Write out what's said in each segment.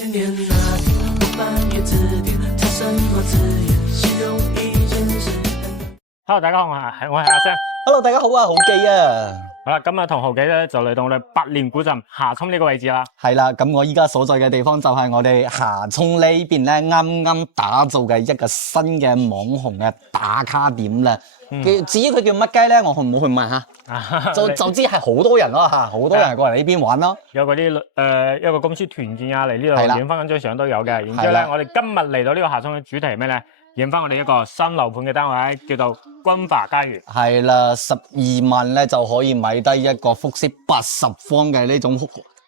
千年那天不翻阅字典，查什麼字眼形容一件事。Hello， 大家好，我係阿 Sam。Hello， 大家好啊，浩記啊。好啦，今日同浩記咧就嚟到我哋百年古鎮霞涌呢個位置啦。係啦，咁我依家所在嘅地方就係我哋霞涌呢邊咧啱啱打造嘅一個新嘅網紅嘅打卡點啦。至於佢叫乜雞咧，我冇去問下，就知係好多人咯嚇，好多人過嚟呢邊玩咯。有嗰啲一個公司團建啊嚟呢度影翻緊張相都有嘅。然之後咧，我哋今日嚟到呢個霞涌嘅主題係咩咧？影翻我哋一個新樓盤嘅單位，叫做君華家園。係啦，12萬咧就可以買低一個複式80方嘅呢種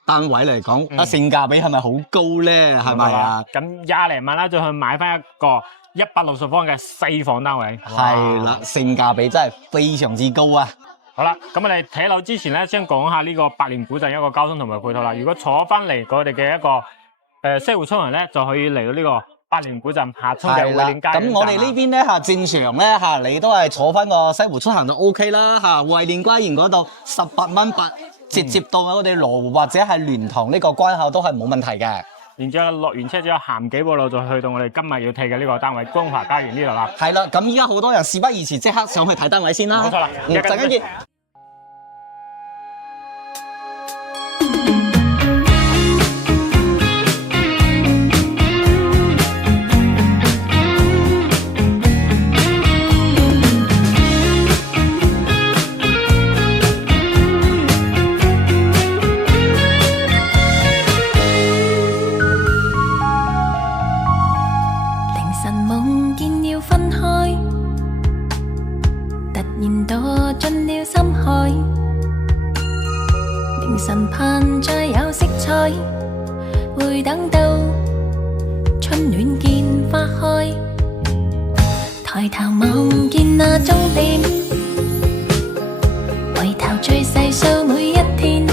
單位嚟講，性價比係咪好高咧？係咪啊？咁20零萬啦，就去買翻一個160方嘅4房單位。係啦，性價比真係非常之高啊！好啦，咁我哋睇樓之前咧，先講下呢個百年古鎮一個交通同埋配套啦。如果坐翻嚟我哋嘅一個西湖出行咧，就可以嚟到呢個百年古鎮霞涌嘅惠聯街。咁我哋呢邊咧正常咧你都係坐翻個西湖出行就 OK 啦惠聯街園嗰度18蚊8，直接到我哋羅湖或者係蓮塘呢個關口都係冇問題嘅。然之後落完車之後行幾步路就去到我哋今日要睇嘅呢個單位君華家園呢度啦。係啦，咁依家好多人事不宜遲，即刻上去睇單位先啦。冇錯啦，陣間見。凌晨盼再有色彩，會等到春暖見花開。抬頭望見那終點，為頭最細數每一天。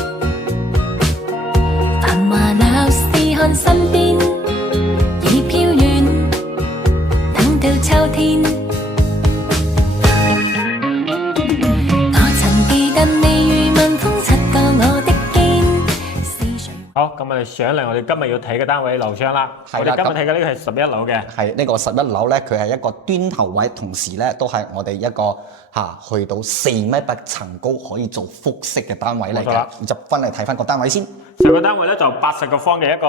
繁華鬧市看身邊，已飄遠，等到秋天。好，咁我哋上嚟我哋今日要睇嘅單位樓上啦。我哋今日睇嘅呢個係11樓嘅。係呢個11樓咧，佢係一個端頭位，同時咧都係我哋一個去到4.8米層高可以做複式嘅單位嚟嘅。入翻嚟睇翻個單位先。成個單位咧就80個方嘅一個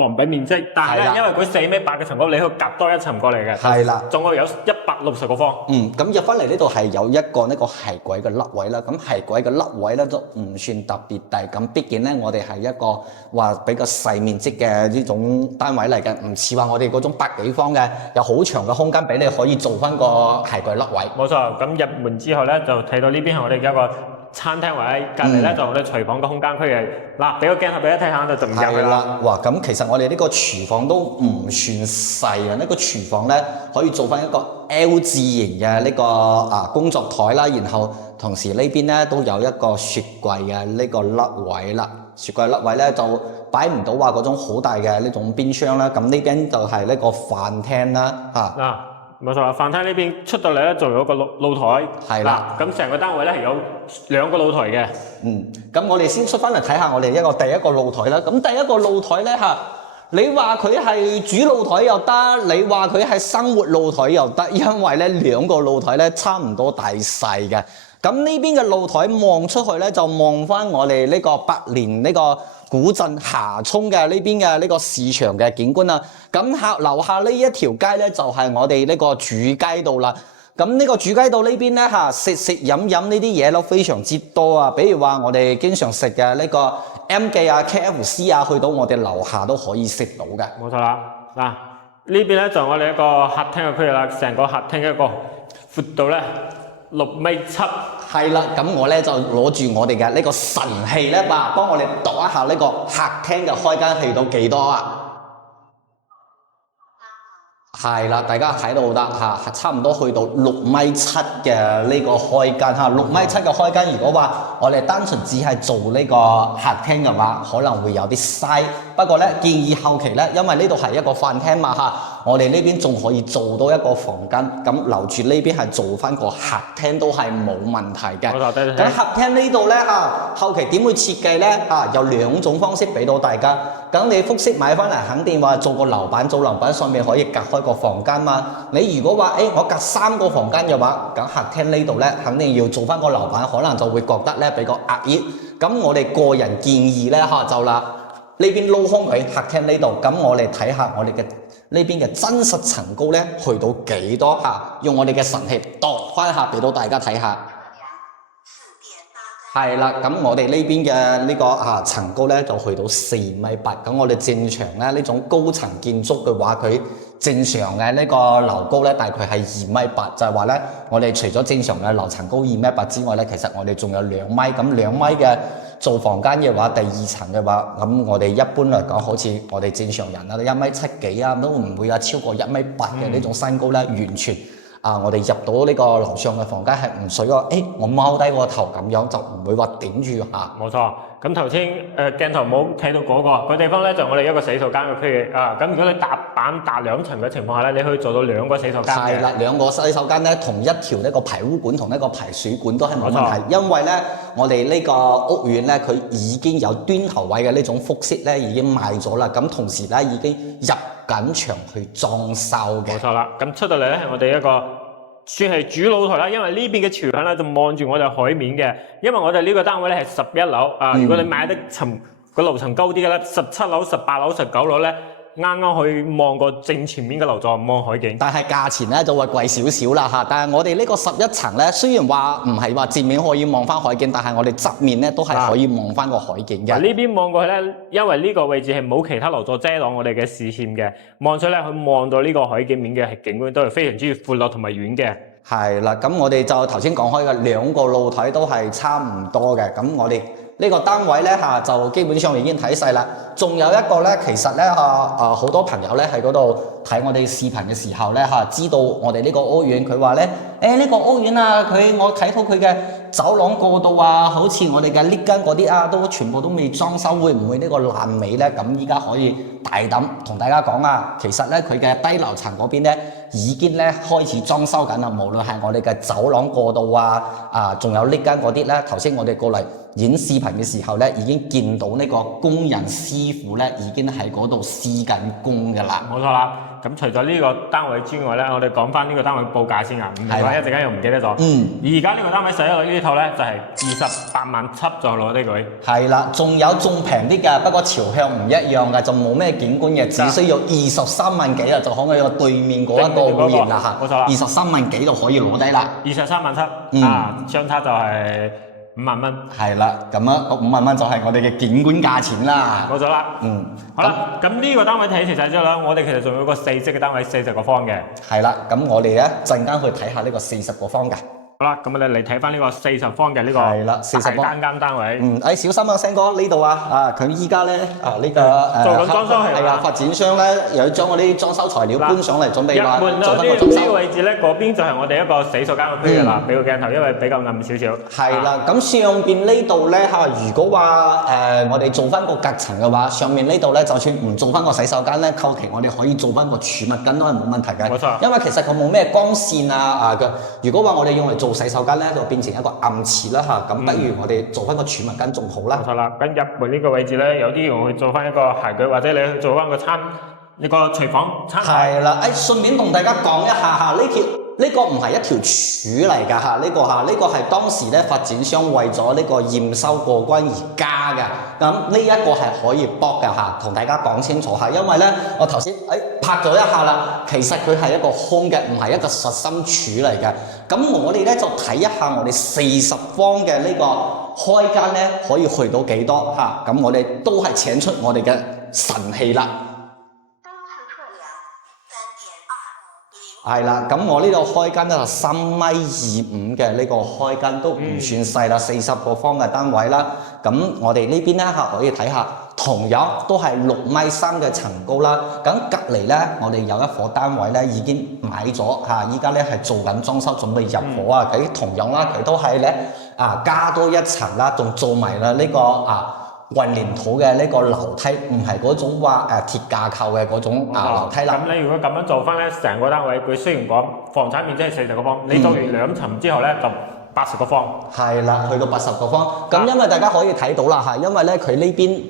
房比面積，但係咧因為佢4.8米嘅層高，你要夾多一層過嚟嘅。係啦，總共有160個方。咁入翻嚟呢度係有一個呢個鞋櫃嘅凹位啦。咁鞋櫃嘅凹位咧都唔算特別大。咁畢竟咧我哋係一個話比較細面積嘅呢種單位嚟嘅，唔似話我哋嗰種100幾方嘅有好長嘅空間俾你可以做翻個鞋櫃凹位。冇錯，咁入門之後咧就睇到呢邊係我哋嘅一個餐廳位，隔離咧就我哋廚房嘅空間區嘅。嗱，俾個鏡頭俾你睇下就唔入去啦。哇，咁其實我哋呢個廚房都唔算細啊！呢個廚房咧可以做翻一個 L 字形嘅呢個工作台啦，然後同時呢邊咧都有一個雪櫃嘅呢個凹位啦。雪櫃凹位咧就擺唔到話嗰種好大嘅呢種邊箱啦。咁呢邊就係呢個飯廳啦。冇錯啦，飯廳呢邊出到嚟咧就有一個露台。係啦，咁成個單位咧係有2個露台嘅。咁我哋先出翻嚟睇下我哋第一個露台啦。咁第一個露台咧你話佢係主露台又得，你話佢係生活露台又得，因為咧2個露台咧差唔多大細嘅。咁呢邊嘅露台望出去咧就望翻我哋呢個百年呢個古鎮霞涌嘅呢邊嘅呢個市場嘅景觀啦。咁樓下呢一條街咧就係我哋呢個主街道啦。咁呢個主街道呢邊咧食飲呢啲嘢都非常之多啊。比如話我哋經常食嘅呢個 M 記KFC去到我哋樓下都可以食到嘅。冇錯啦，嗱呢邊咧就我哋一個客廳嘅區域啦，成個客廳嘅一個闊度咧6.7米。係啦，咁我咧就攞住我哋嘅呢個神器咧幫我哋度一下呢個客廳嘅開間去到幾多啊？係啦，大家睇到得差唔多去到6.7米嘅呢個開間6.7米嘅開間，如果話我哋單純只係做呢個客廳嘅話，可能會有啲嘥。不過咧，建議後期咧，因為呢度係一個飯廳嘛我哋呢邊仲可以做到一個房間，咁留住呢邊係做翻個客廳都係冇問題嘅。咁客廳呢度咧後期點會設計咧有2種方式俾到大家。咁你複式買翻嚟肯定話做個樓板，做樓板上面可以隔開個房間嘛。你如果話我隔3個房間嘅話，咁客廳呢度咧肯定要做翻個樓板，可能就會覺得咧比較壓抑。咁我哋個人建議咧就啦。呢邊撈空佢客廳呢度，咁我哋睇下我哋嘅呢邊嘅真實層高咧，去到幾多用我哋嘅神器度翻下俾到大家睇下。係啦，咁我哋呢邊嘅呢個層高咧就去到4.8米。咁我哋正常咧呢種高層建築嘅話，佢正常嘅呢個樓高咧大概係2.8米，就係話咧我哋除咗正常嘅樓層高2.8米之外咧，其實我哋仲有2米。咁2米嘅做房間嘅話，第2層嘅話，咁我哋一般嚟講，好似我哋正常人啦，1.7米幾都唔會超過1.8米嘅呢種身高咧，完全我哋入到呢個樓上嘅房間係唔需要我踎低個頭咁樣，就唔會話頂住冇錯。咁頭先鏡頭冇睇到嗰個地方咧，就我哋一個洗手間嘅區域咁如果你搭板搭2層嘅情況下咧，你可以做到2個洗手間。係啦，2個洗手間咧，同一條呢個排污管同呢個排水管都係冇問題。因為咧，我哋呢個屋苑咧，佢已經有端頭位嘅呢種複式咧，已經賣咗啦。咁同時咧，已經入緊場去裝修嘅。冇錯啦。咁出到嚟咧，係我哋一個算係主露台啦，因為呢邊嘅朝向咧就望住我哋海面嘅。因為我哋呢個單位咧係11樓如果你買得個樓層高啲嘅咧，17樓、18樓、19樓咧，啱啱可以望個正前面嘅樓座望海景。但係價錢咧就會貴少少啦但係我哋呢個11層咧，雖然話唔係話正面可以望翻海景，但係我哋側面咧都係可以望翻個海景嘅。呢邊望過去咧，因為呢個位置係冇其他樓座遮擋我哋嘅視線嘅，望出咧去望到呢個海景面嘅景觀都係非常之闊落同埋遠嘅。係啦，咁我哋就頭先講開嘅2個露台都係差唔多嘅。咁我哋呢個單位咧就基本上已經睇晒啦。仲有一個咧，其實咧好多朋友咧喺嗰度睇我哋視頻嘅時候咧知道我哋呢個屋苑，佢話咧呢個屋苑我睇到佢嘅走廊過道好似我哋嘅 lift 間嗰啲都全部都未裝修，會唔會呢個爛尾咧？咁依家可以大膽同大家講其實咧佢嘅低樓層嗰邊咧已經咧開始裝修緊啦。無論係我哋嘅走廊過道仲有 lift 間嗰啲咧，頭先我哋過嚟演視頻嘅時候咧，已經見到呢個工人師傅咧已經喺嗰度施緊工噶啦。冇錯啦。咁除咗呢個單位之外咧，我哋講翻呢個單位報價先唔係話一陣間又唔記得咗。而家呢個單位11樓呢套咧就係28.7萬就攞呢佢。係啦，仲平啲嘅，不過朝向唔一樣嘅，就冇咩景觀嘅，只需要23萬幾就可以有對面嗰一個會員啦冇錯啦，23萬幾就可以攞低啦。23.7萬相差就係5萬蚊。係啦，咁5萬蚊就係我哋嘅景觀價錢啦。冇錯啦。好啦，咁呢個單位睇齊晒之後啦，我哋其實仲有個4式嘅單位，40個方嘅。係啦，咁我哋咧陣間去睇下呢個40個方嘅。好啦，咁我哋嚟睇翻呢個40方嘅呢個大間單位。小心啊，聲哥呢度佢依家咧呢個做緊裝修係發展商咧又要將嗰啲裝修材料搬上嚟，準備話做翻個裝修。呢個位置咧，嗰邊就係我哋一個洗手間嘅區域啦。俾個鏡頭，因為比較暗少少。係啦，咁上邊呢度咧如果話我哋做翻個隔層嘅話，上面呢度咧就算唔做翻個洗手間咧，後期我哋可以做翻個儲物間都係冇問題嘅。冇錯。因為其實佢冇咩光線如果話我哋用嚟做洗手間咧，就變成一個暗廁啦咁不如我哋做翻個儲物間仲好啦。冇錯啦，咁入門呢個位置咧，有啲用去做翻一個鞋櫃，或者你去做翻個一個廚房餐台。係啦，順便同大家講一下呢個唔係一條柱嚟㗎呢個係當時咧發展商為咗呢個驗收過關而加嘅。咁呢一個係可以駁㗎同大家講清楚因為咧我頭先拍咗一下啦，其實佢係一個空嘅，唔係一個實心柱嚟嘅。咁我哋咧就睇一下我哋40方嘅呢個開間咧可以去到幾多咁我哋都係請出我哋嘅神器啦。係啦，咁我呢度開間咧就3.25米嘅呢個開間都唔算細啦，40個方嘅單位啦。咁我哋呢邊咧可以睇下，同樣都係6.3米嘅層高啦。咁隔離咧，我哋有一伙單位咧已經買咗依家咧係做緊裝修，準備入伙佢同樣啦，佢都係咧加多一層啦，仲做埋啦呢個混凝土嘅呢個樓梯，唔係嗰種話鐵架構嘅嗰種樓梯啦。咁你如果咁樣做翻咧，成個單位佢雖然講房產面積係40個方，你做完2層之後咧就80個方。係啦，去到80個方。咁因為大家可以睇到啦嚇，因為咧佢呢邊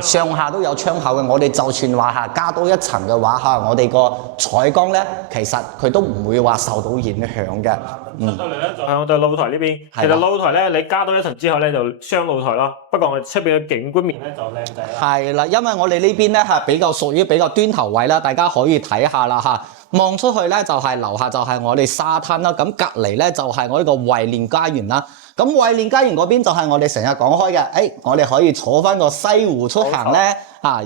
上下都有窗口嘅。我哋就算話嚇加多一層嘅話嚇，我哋個採光咧其實佢都唔會話受到影響嘅。出到嚟咧就係我哋露台呢邊。其實露台咧你加多一層之後咧就雙露台咯。不過我哋出邊嘅景觀面咧就靚仔啦。係啦，因為我哋呢邊咧係比較屬於比較端頭位啦，大家可以睇下啦嚇。望出去咧就係樓下就係我哋沙灘啦，咁隔離咧就係我呢個惠蓮家園啦。咁惠蓮家園嗰邊就係我哋成日講開嘅，我哋可以坐翻個西湖出行咧，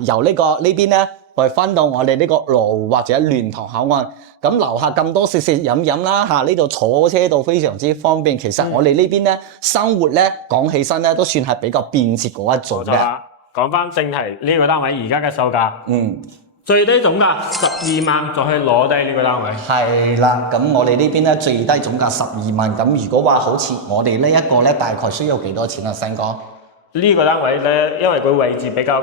由呢邊咧去翻到我哋呢個羅湖或者蓮塘口岸。咁樓下咁多食飲啦嚇，呢度坐車度非常之方便。其實我哋呢邊咧生活咧講起身咧都算係比較便捷嗰一種嘅。講翻正題，呢個單位而家嘅售價，最低總價12萬就可以攞低呢個單位。係啦，咁我哋呢邊咧最低總價12萬。咁如果話好似我哋呢一個咧，大概需要幾多錢啊？新哥？呢個單位咧，因為佢位置比較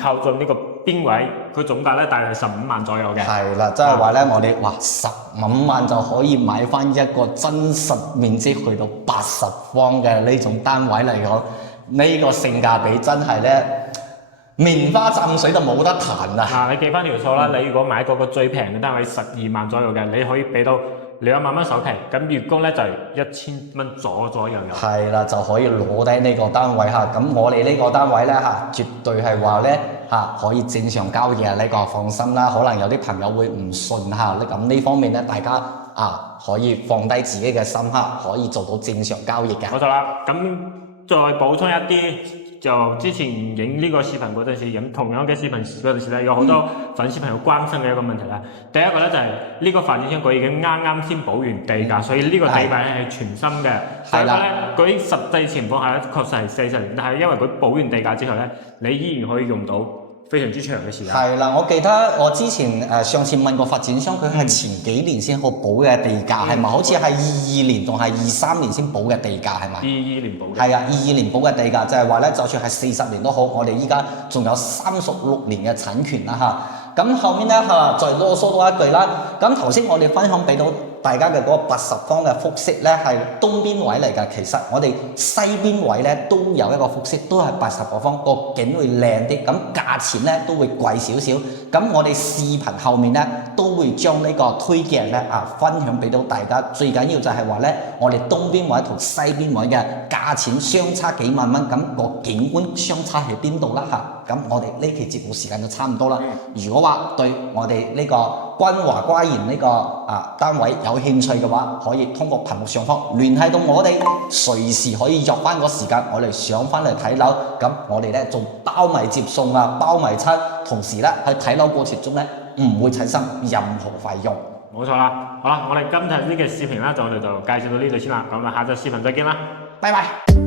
靠近呢個邊位，佢總價咧大概15萬左右嘅。係啦，即係話咧，我哋哇15萬就可以買翻一個真實面積去到80方嘅呢種單位嚟講，呢個性價比真係咧。棉花浸水就冇得彈啊！你記翻條數啦，你如果買嗰個最平嘅單位12萬左右嘅，你可以俾到2萬蚊首期，咁月供咧就1000蚊左右有。係啦，就可以攞低呢個單位嚇。咁我哋呢個單位咧嚇，絕對係話咧嚇可以正常交易啊！呢個放心啦。可能有啲朋友會唔信嚇，咁呢方面咧，大家可以放低自己嘅心嚇，可以做到正常交易嘅。冇錯啦，咁再補充一啲。就之前影呢個視頻嗰陣時，影同樣嘅視頻嗰陣時咧，有好多粉絲朋友關心嘅一個問題啦。第一個咧就係呢個發展商佢已經啱先補完地價，所以呢個地板係全新嘅。第二個咧，佢實際情況下咧確實係40年，但係因為佢補完地價之後咧，你依然可以用到非常之長嘅時間。係啦，我記得我之前上次問過發展商，佢係前幾年先好補嘅地價，係咪？好似係22年仲係23年先補嘅地價係咪？22年補嘅。係啊，22年補嘅地價，就係話咧，就算係40年都好，我哋依家仲有36年嘅產權啦嚇。咁後面咧再囉嗦多一句啦。咁頭先我哋分享俾到大家嘅嗰個80方嘅複式咧係東邊位嚟㗎，其實我哋西邊位咧都有一個複式，都係80個方，個景會靚啲，咁價錢咧都會貴少少。咁我哋視頻後面咧都會將呢個推薦咧分享俾到大家。最緊要就係話咧，我哋東邊位同西邊位嘅價錢相差幾萬蚊，咁個景觀相差喺邊度啦嚇？咁我哋呢期節目時間就差唔多啦。如果話對我哋呢個君華花園呢個單位有興趣嘅話，可以通過屏幕上方聯繫到我哋，隨時可以約翻個時間，我哋上翻嚟睇樓。咁我哋咧做包埋接送包埋餐，同時咧喺睇樓過程中咧唔會產生任何費用。冇錯啦，好啦，我哋今日呢個視頻咧我哋就介紹到呢度先啦。咁啊，下集視頻再見啦，拜拜。